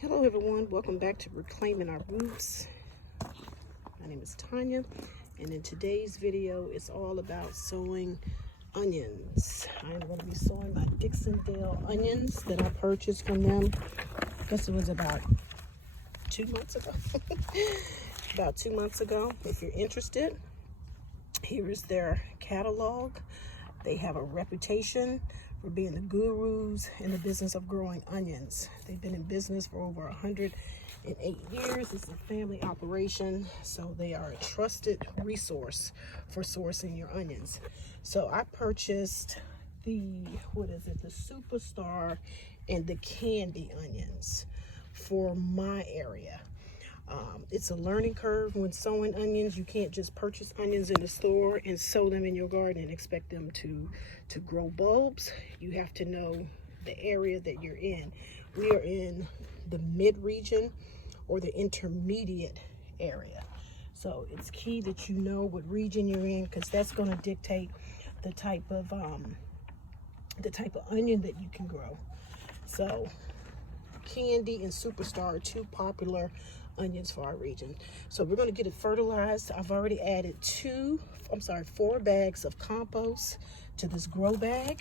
Hello everyone, welcome back to Reclaiming Our Roots. My name is Tanya, and in today's video it's all about sowing onions. I'm going to be sowing my Dixon Dale onions that I purchased from them. I guess it was about 2 months ago. About 2 months ago. If you're interested, here is their catalog. They have a reputation for being the gurus in the business of growing onions. They've been in business for over 108 years. It's a family operation, so they are a trusted resource for sourcing your onions. So I purchased the Superstar and the Candy onions for my area. It's a learning curve when sowing onions. You can't just purchase onions in the store and sow them in your garden and expect them to grow bulbs. You have to know the area that you're in. We are in the mid region or the intermediate area. So it's key that you know what region you're in, because that's going to dictate the type of onion that you can grow. So Candy and Superstar are two popular onions for our region. So we're going to get it fertilized. I've already added 4 bags of compost to this grow bag.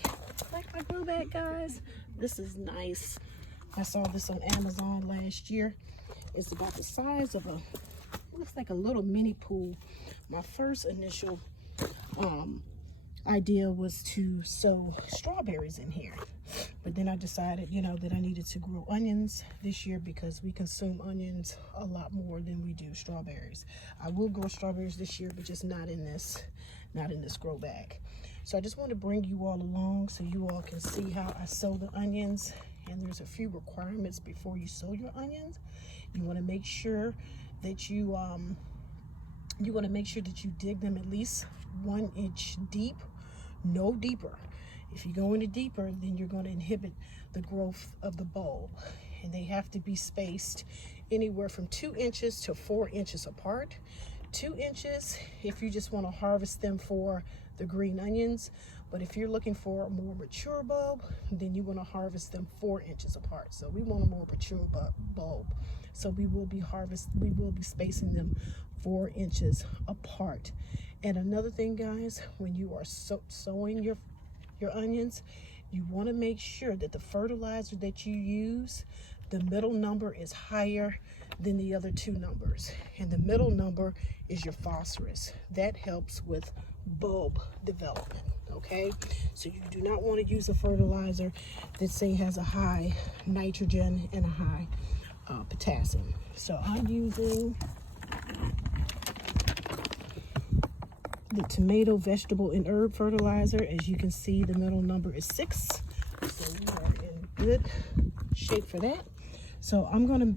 Like my grow bag, guys. This is nice. I saw this on Amazon last year. It's about the size of looks like a little mini pool. My first initial idea was to sow strawberries in here, but then I decided, that I needed to grow onions this year because we consume onions a lot more than we do strawberries. I will grow strawberries this year, but just not in this grow bag. So I just want to bring you all along so you all can see how I sow the onions. And there's a few requirements before you sow your onions. You want to make sure that you dig them at least 1 inch deep. No deeper. If you go any deeper, then you're going to inhibit the growth of the bulb. And they have to be spaced anywhere from 2 inches to 4 inches apart. 2 inches if you just want to harvest them for the green onions. But if you're looking for a more mature bulb, then you want to harvest them 4 inches apart. So we want a more mature bulb. So we will be spacing them 4 inches apart. And another thing, guys, when you are sowing your onions, you want to make sure that the fertilizer that you use, the middle number is higher than the other 2 numbers. And the middle number is your phosphorus. That helps with bulb development, okay? So you do not want to use a fertilizer that, say, has a high nitrogen and a high potassium. So I'm using the tomato, vegetable, and herb fertilizer. As you can see, the middle number is 6. So we are in good shape for that. So I'm going to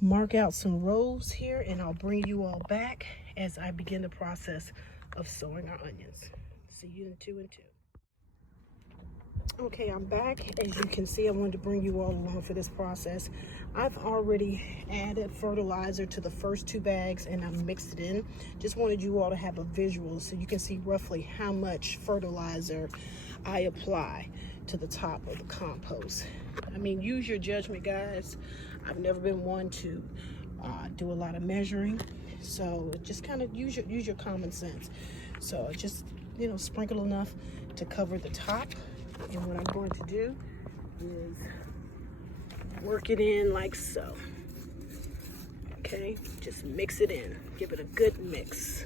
mark out some rows here, and I'll bring you all back as I begin the process of sowing our onions. See you in 2 and 2. Okay, I'm back. As you can see, I wanted to bring you all along for this process. I've already added fertilizer to the first 2 bags and I mixed it in. Just wanted you all to have a visual so you can see roughly how much fertilizer I apply to the top of the compost. I mean, use your judgment, guys. I've never been one to do a lot of measuring, so just kind of use your common sense. So just sprinkle enough to cover the top. And what I'm going to do is work it in like so. Okay, just mix it in. Give it a good mix.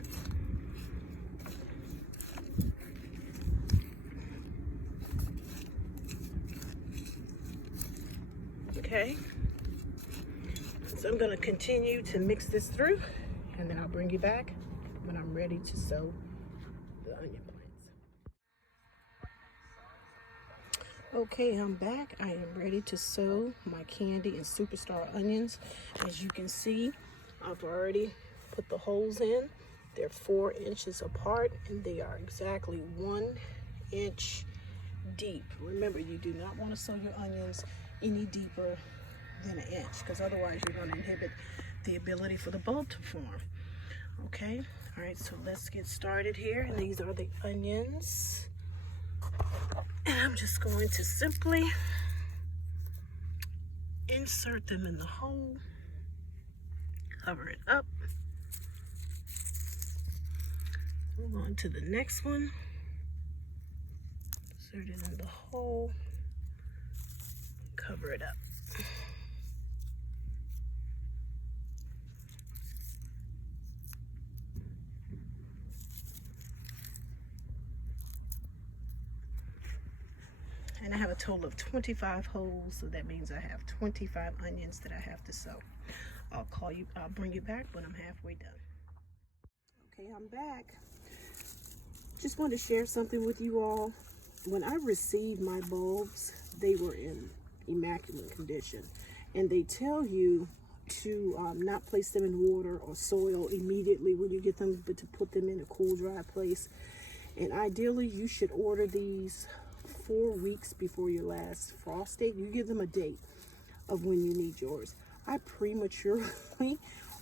Okay, so I'm going to continue to mix this through, and then I'll bring you back when I'm ready to sow the onion plants. Okay, I'm back. I am ready to sow my Candy and Superstar onions. As you can see, I've already put the holes in. They're 4 inches apart, and they are exactly 1 inch deep. Remember, you do not want to sow your onions any deeper than 1 inch, because otherwise you're going to inhibit the ability for the bulb to form. Okay, all right, so let's get started here. And these are the onions. And I'm just going to simply insert them in the hole, cover it up, move on to the next one, insert it in the hole, cover it up. And I have a total of 25 holes, so that means I have 25 onions that I have to sow. I'll bring you back when I'm halfway done. Okay, I'm back. Just wanted to share something with you all. When I received my bulbs, they were in immaculate condition. And they tell you to not place them in water or soil immediately when you get them, but to put them in a cool, dry place. And ideally, you should order these 4 weeks before your last frost date. You give them a date of when you need yours. I prematurely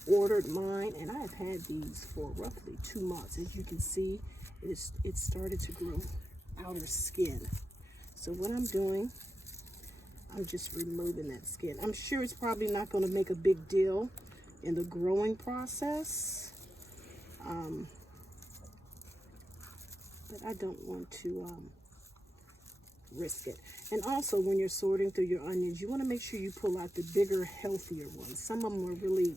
ordered mine, and I have had these for roughly 2 months. As you can see, it started to grow outer skin. So what I'm doing, I'm just removing that skin. I'm sure it's probably not going to make a big deal in the growing process, but I don't want to risk it. And also, when you're sorting through your onions, you want to make sure you pull out the bigger, healthier ones. Some of them are really,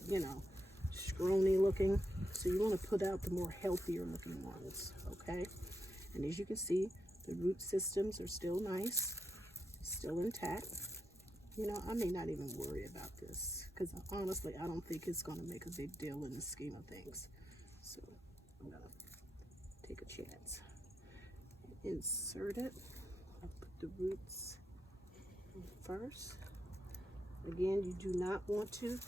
scrawny looking, so you want to put out the more healthier looking ones, okay? And as you can see, the root systems are still nice, still intact. I may not even worry about this, because honestly, I don't think it's going to make a big deal in the scheme of things. So I'm going to take a chance. Insert it. I'll put the roots in first. Again, you do not want to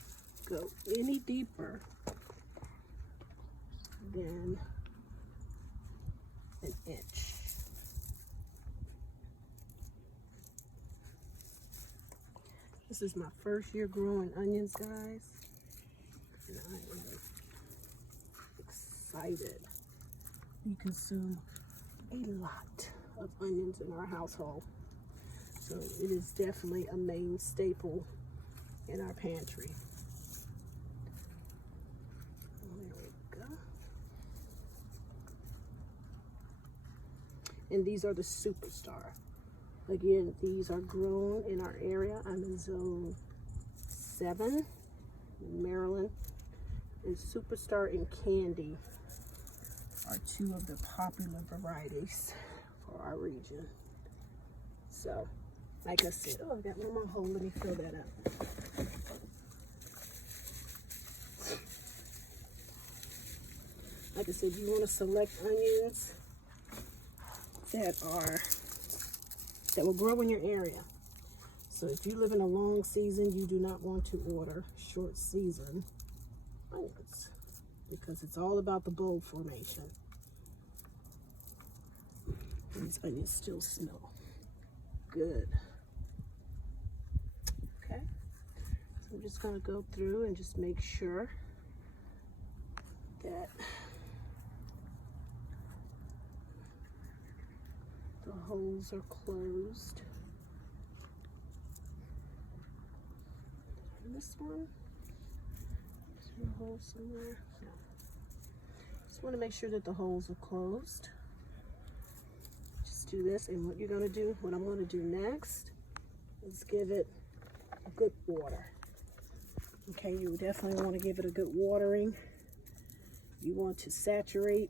go any deeper than an inch. This is my first year growing onions, guys, and I am excited. We consume a lot of onions in our household, so it is definitely a main staple in our pantry. There we go. And these are the Superstar. Again, these are grown in our area. I'm in zone 7 in Maryland. And Superstar and Candy are 2 of the popular varieties for our region. So, like I said, I got one more hole. Let me fill that up. Like I said, you want to select onions that will grow in your area. So if you live in a long season, you do not want to order short season onions, because it's all about the bulb formation. These onions still smell good. Okay, so I'm just going to go through and just make sure that the holes are closed. And this one, is there a hole somewhere? No. Just want to make sure that the holes are closed. Just do this, and what you're going to do, what I'm going to do next, is give it a good water. Okay, you definitely want to give it a good watering. You want to saturate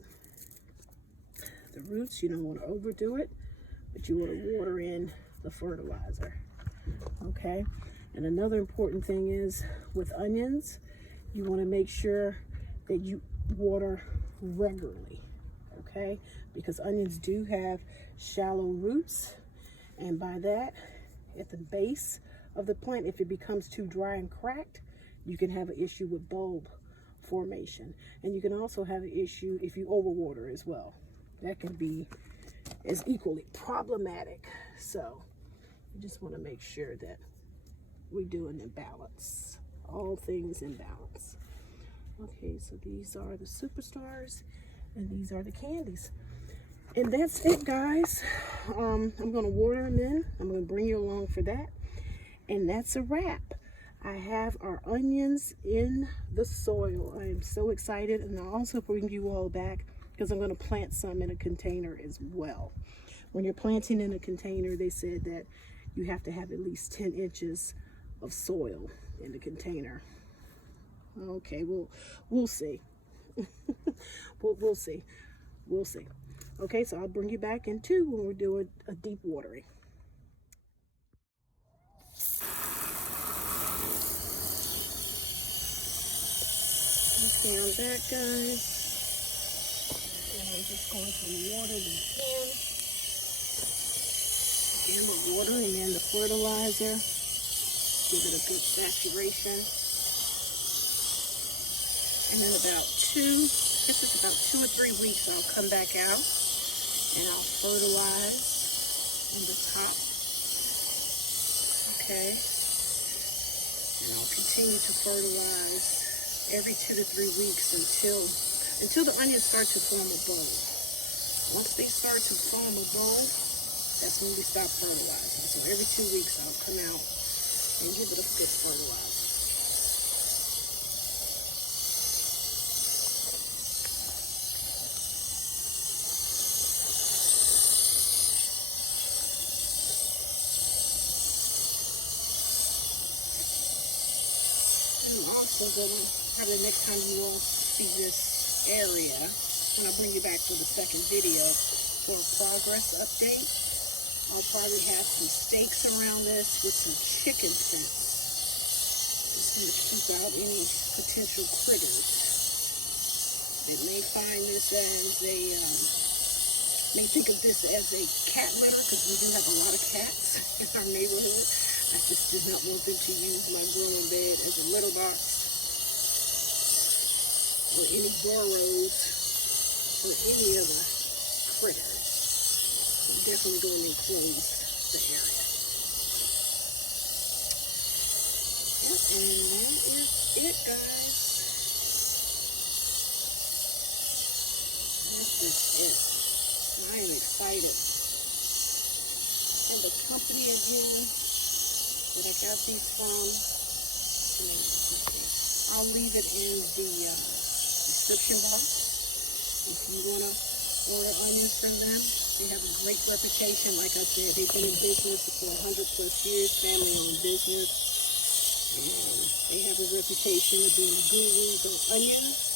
the roots. You don't want to overdo it, but you want to water in the fertilizer. Okay, and another important thing is with onions, you want to make sure that you water regularly. Okay, because onions do have shallow roots, and by that, at the base of the plant, if it becomes too dry and cracked, you can have an issue with bulb formation. And you can also have an issue if you overwater as well. That can be as equally problematic. So you just want to make sure that we do it in balance. All things in balance. Okay, so these are the Superstars and these are the Candies. And that's it, guys. I'm going to water them in. I'm going to bring you along for that. And that's a wrap. I have our onions in the soil. I am so excited, and I'll also bring you all back because I'm going to plant some in a container as well. When you're planting in a container, they said that you have to have at least 10 inches of soil in the container. Okay, we'll see. we'll see. We'll see. Okay, so I'll bring you back in too when we're doing a deep watering. Okay, I'm back, guys. And I'm just going to water these in. Again, we're watering in the fertilizer. Give it a good saturation. And in about this is about 2 or 3 weeks, I'll come back out and I'll fertilize in the top. Okay. And I'll continue to fertilize every 2 to 3 weeks until the onions start to form a bulb. Once they start to form a bulb, that's when we stop fertilizing. So every 2 weeks I'll come out and give it a good fertilizer. I'm also going to, probably the next time you all see this area, when I bring you back for the second video for a progress update, I'll probably have some stakes around this with some chicken fence. Just going to keep out any potential critters that may find this as may think of this as a cat litter, because we do have a lot of cats in our neighborhood. I just did not want them to use my growing bed as a litter box or any burrows or any other critters. I'm definitely going to enclose the area. Yep, and that is it, guys. That is it. I am excited. And the company again that I got these from, I'll leave it in the description box if you want to order onions from them. They have a great reputation. Like I said, they've been in business for 100+ years, family-owned business, and they have a reputation of being gurus on onions.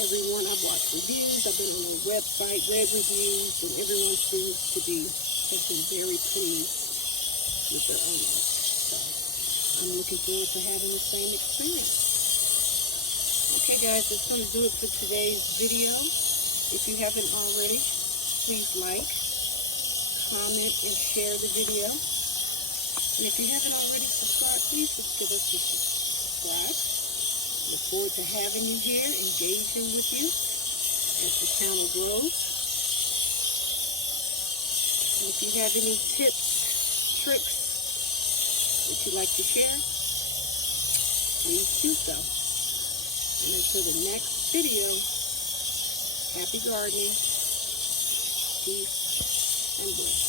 Everyone, I've watched reviews, I've been on their website, read reviews, and everyone seems to has been very pleased with their onions. So I'm looking forward to having the same experience. Okay guys, that's going to do it for today's video. If you haven't already, please like, comment, and share the video. And if you haven't already subscribed, please just give us a subscribe. Look forward to having you here, engaging with you as the channel grows. And if you have any tips, tricks that you'd like to share, please do so. And until the next video, happy gardening, peace, and blessings.